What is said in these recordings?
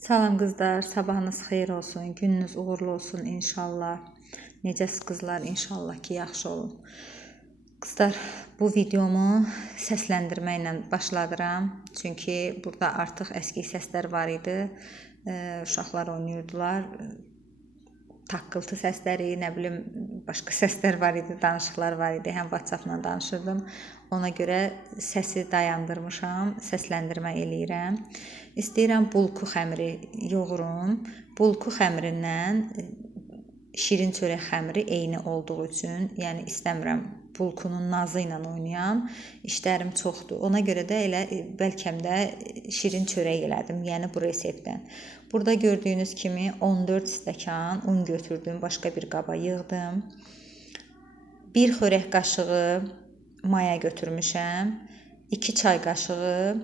Salam qızlar, sabahınız xeyir olsun, gününüz uğurlu olsun inşallah. Necəsiz qızlar, inşallah ki yaxşı olun. Qızlar, bu videomu səsləndirmə ilə başladıram. Çünki burada artıq əski səslər var idi. Uşaqlar oynayırdılar. Takkıltı səsləri, nə bilim, başqa səslər var idi, danışıqlar var idi. Həm WhatsApp-la danışırdım. Ona görə səsi dayandırmışam, səsləndirmə eləyirəm. İstəyirəm bulku xəmiri yoğurum. Bulku xəmirindən şirin çörək xəmiri eyni olduğu üçün, yəni istəmirəm bulkunun nazı ilə oynayam. İşlərim çoxdur. Ona görə də elə bəlkəm də şirin çörək elədim, yəni bu reseptdən. Burada gördüyünüz kimi 14 stəkan un götürdüm, başqa bir qaba yığdım. 1 xörək qaşığı maya götürmüşəm. 2 çay qaşığı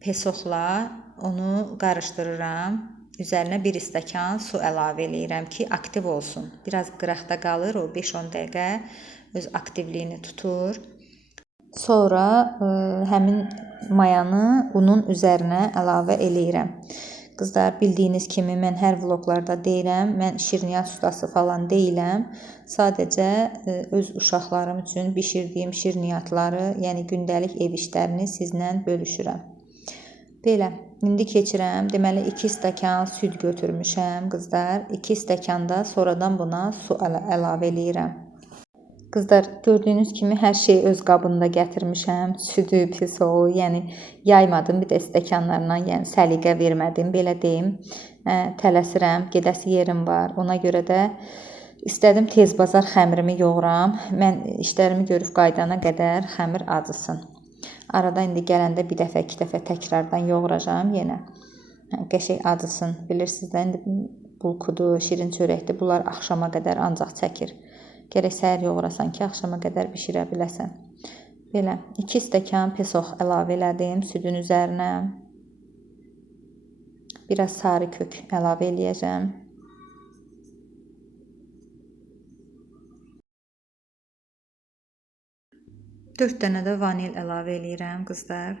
pesoxla onu qarışdırıram. Üzərinə 1 stəkan su əlavə eləyirəm ki, aktiv olsun. Biraz qıraqda qalır, o 5-10 dəqiqə öz aktivliyini tutur. Sonra həmin mayanı unun üzərinə əlavə eləyirəm. Qızlar, bildiyiniz kimi mən hər vloqlarda deyirəm, mən şirniyyat ustası falan deyiləm. Sadəcə öz uşaqlarım üçün bişirdiyim şirniyyatları, yəni gündəlik ev işlərini sizlə bölüşürəm. Belə, indi keçirəm. Deməli 2 stəkan süd götürmüşəm qızlar. 2 stəkan da sonradan buna su əlavə eləyirəm. Qızlar, gördüyünüz kimi hər şeyi öz qabında gətirmişəm. Südü, pisoğu, yəni yaymadım bir də stəkanlarla, yəni səliqə vermədim, belə deyim. Tələsirəm, gedəsi yerim var. Ona görə də istədim tez bazar xəmirimi yoğuram. Mən işlərimi görüb qaydana qədər xəmir acısın. Arada indi gələndə bir dəfə, 2 dəfə təkrardan yoğuracağam yenə. Qəşəng acısın. Bilirsiniz də, indi bulkudur, şirin çörəkdir. Bunlar axşama qədər ancaq çəkir. Gərək səhər yoğurasan ki, axşama qədər bişirə biləsən. Belə, 2 stəkan pesox əlavə elədim südün üzərinə. Biraz sarı kök əlavə eləyəcəm. Dörd dənə də vanil əlavə eləyirəm qızlar.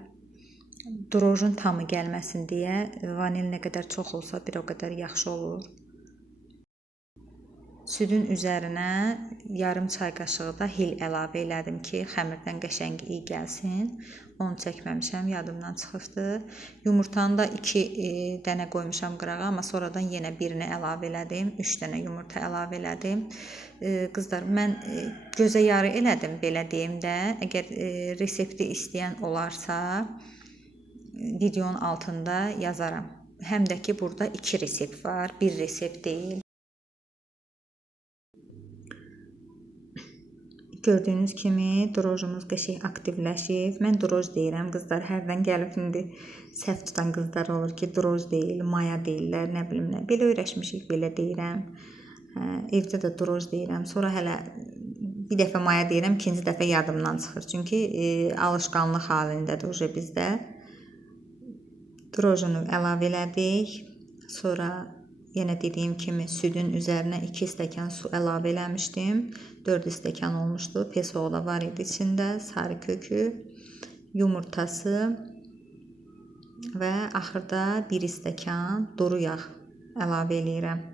Drojun tamı gəlməsin deyə vanil nə qədər çox olsa bir o qədər yaxşı olur. Südün üzərinə yarım çay qaşığı da hil əlavə elədim ki, xəmirdən qəşəng iyi gəlsin. Onu çəkməmişəm, yadımdan çıxıbdı. Yumurtanı da 2 dənə qoymuşam qırağa, amma sonradan yenə birini əlavə elədim. 3 dənə yumurta əlavə elədim. Qızlar, mən gözə yarı elədim, belə deyim də. Əgər resepti istəyən olarsa, videonun altında yazaram. Həm də ki, burada 2 resept var, 1 resept deyil. Gördüyünüz kimi drojumuz qəşəng aktivləşib. Mən droj deyirəm qızlar, hərdən gəlib indi səhv tutan qızlar olur ki, droj deyil, maya deyirlər, nə bilim nə. Belə öyrəşmişik, belə deyirəm. Evdə də droj deyirəm. Sonra hələ bir dəfə maya deyirəm, ikinci dəfə yadımdan çıxır. Çünki alışqanlıq halindədir uje bizdə. Drojunu əlavə elədik. Sonra yenə dediyim kimi südün üzərinə 2 stəkan su əlavə eləmişdim. 4 stəkan olmuşdu. Pesoğu da var idi içində. Sarı kökü, yumurtası və axırda 1 stəkan duru yağ əlavə eləyirəm.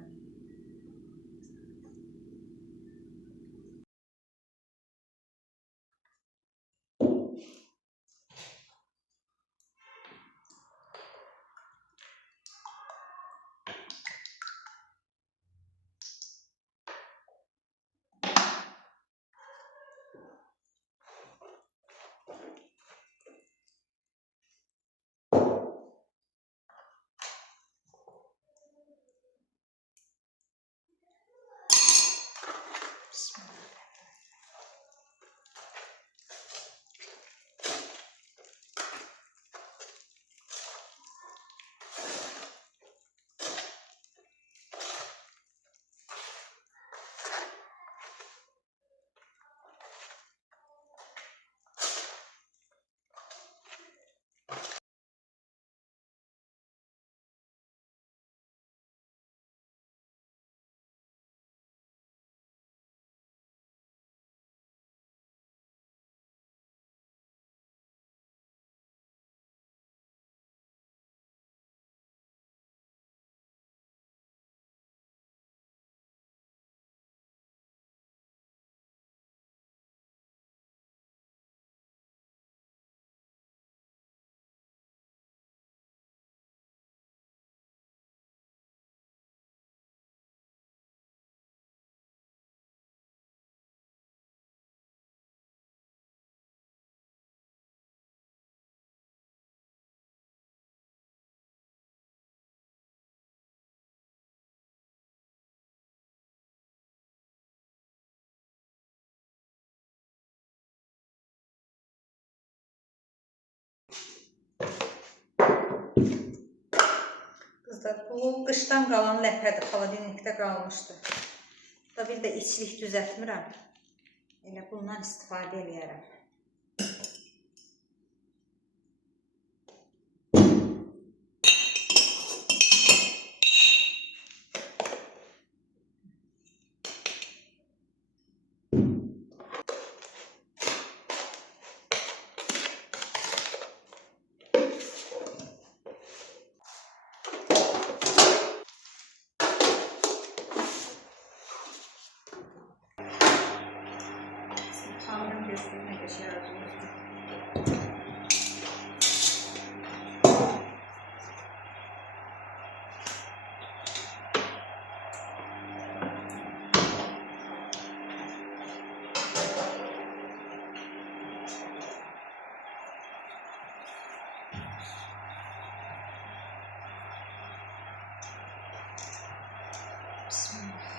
Qızlar, bu qışdan qalan ləpədir, xaladenikdə qalmışdı. Da bir də içlik düzəltmirəm. Elə bundan istifadə eləyərəm. Tanrım gözlüğüne geçer. Bismillah.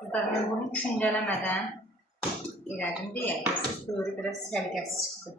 Kızlar, ben bunu kündələmədən elədim deyə, siz böyle biraz səliqəsiz çıxdı.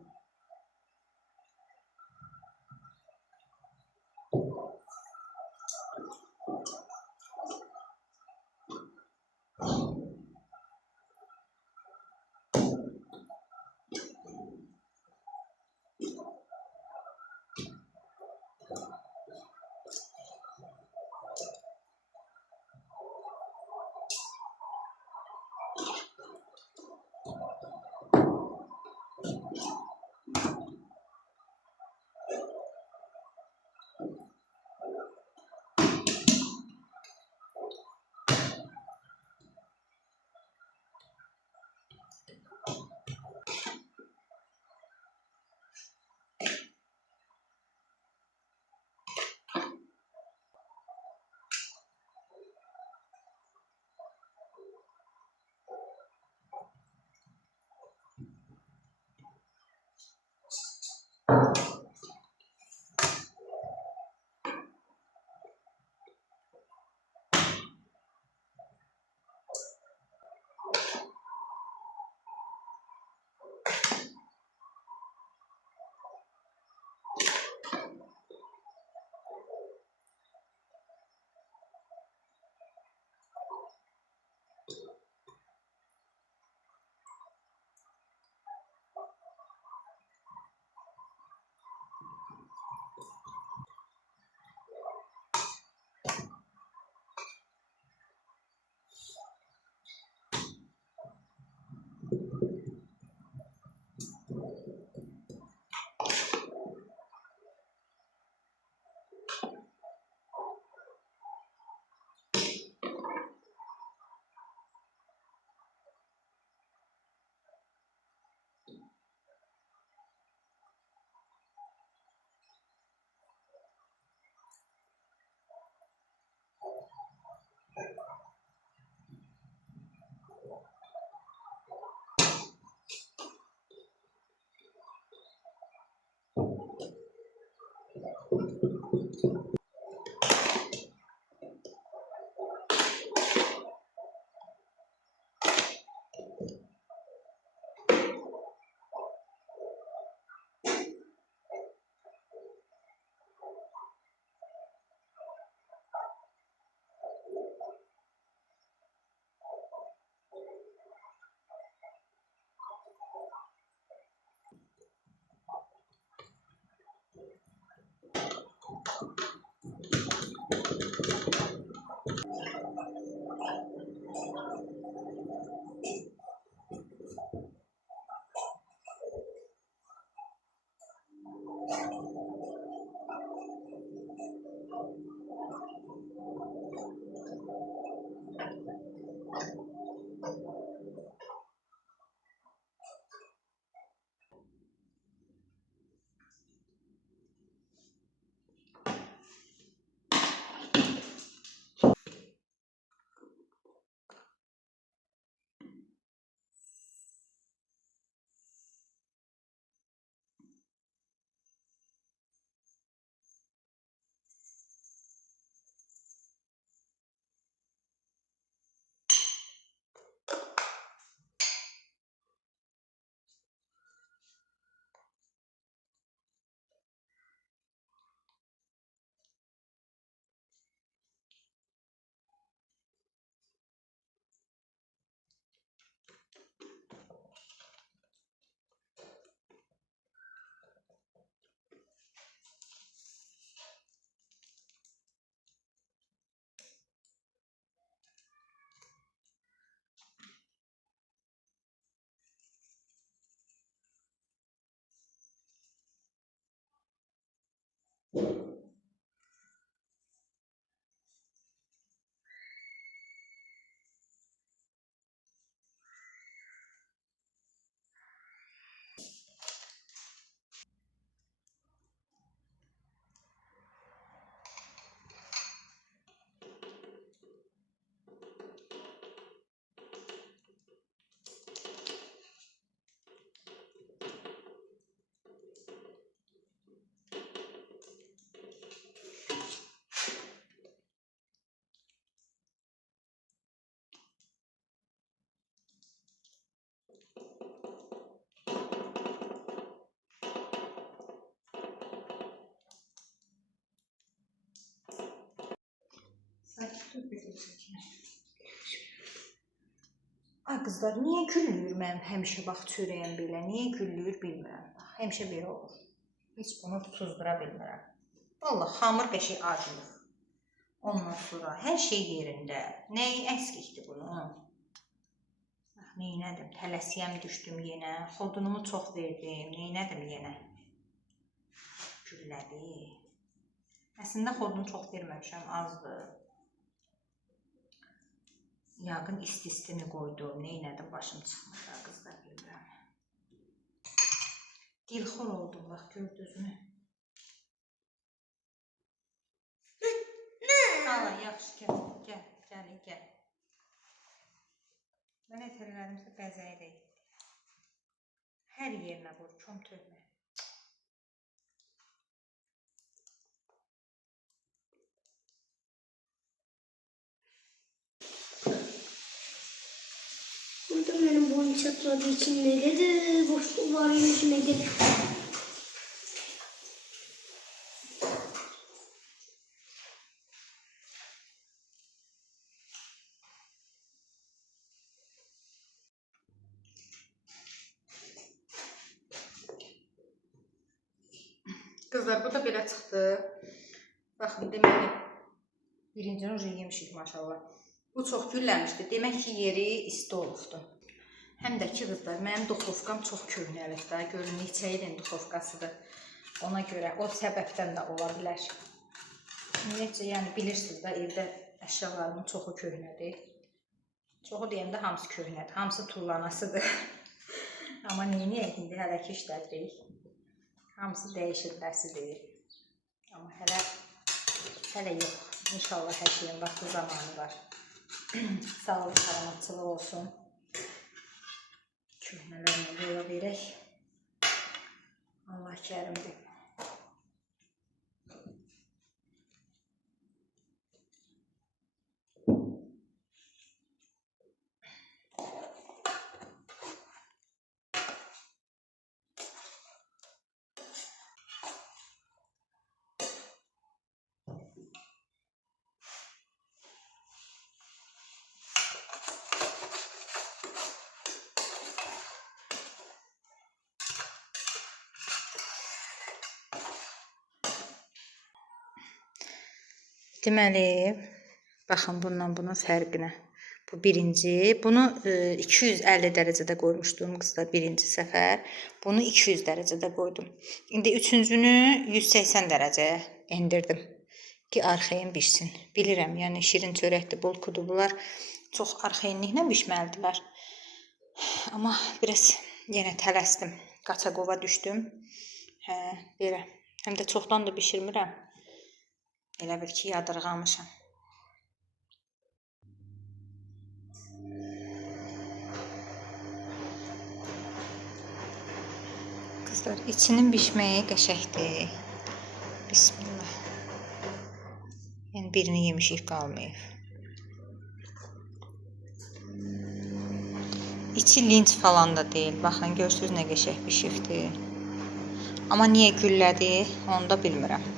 Ay qızlar, niyə güllür mənim həmişə bax çörəyim belə? Niyə güllür bilmirəm. Bax, həmişə belə olur. Heç bunu tuzdura bilmirəm. Vallahi xamır qəşəng acılır. Ondan sonra hər şey yerində. Nəyi əskikdir bunun? Bax, neynədim? Tələsiyəm düşdüm yenə. Xodunumu çox verdim. Neynədim yenə? Güllədi. Əslində xodunu çox verməmişəm, azdır. Yağın istisini qoydum. Neynədim? Başım çıxmır da qızlar bilmirəm. Dilxor oldum, bax gördünüz mü? Hala, yaxşı, gəl. Mən etərlərimizdə bəzəyi hər yerinə vur, kom tökmə. Burada benim boyum çatladığı için ne dedi? Boşluk var yüzüme dedi. Qızlar, bu da belə çıxdı. Baxın, deməli, birincini uca yemişik maşallah. Bu çox gülləmişdi. Demək ki, yeri isti olubdu. Həm də ki, qızlar, mənim duxovkam çox köhnəlik də. Görün, neçə ilin duxovkasıdır. Ona görə o səbəbdən də ola bilər. Ümumiyyətcə, yəni bilirsiniz də, evdə əşyalarımın çoxu köhnədir. Çoxu deyəndə hamısı köhnədir. Hamısı tullanasıdır. Amma neyniyək, indi hələ ki işlədirik. Hamısı dəyişilməsidir. Amma hələ yox. İnşallah hər şeyin vaxtı zamanı var. Sağlıq, salamatçılıq olsun. Köhnələrlə yola verək. Allah kərimdir. Deməli, baxın bundan bunun fərqinə. Bu birinci. Bunu 250 dərəcədə qoymuşdum qızlar birinci səfər. Bunu 200 dərəcədə qoydum. İndi üçüncünü 180 dərəcəyə endirdim ki, arxayın bişsin. Bilirəm, yəni şirin çörəkdir, bulkudur. Bunlar çox arxayınlıqla bişməlidirlər. Amma biraz yenə tələsdim. Qaçaqova düşdüm. Belə. Həm də çoxdan da bişirmirəm. Elə bil ki, yadırğamışam. Qızlar, içinin bişməyi qəşəkdir. Bismillah. Yəni birini yemişik qalmayıb. İçi linç falan da deyil. Baxın, görsünüz nə qəşək bişibdir. Amma niyə güllədi, onu da bilmirəm.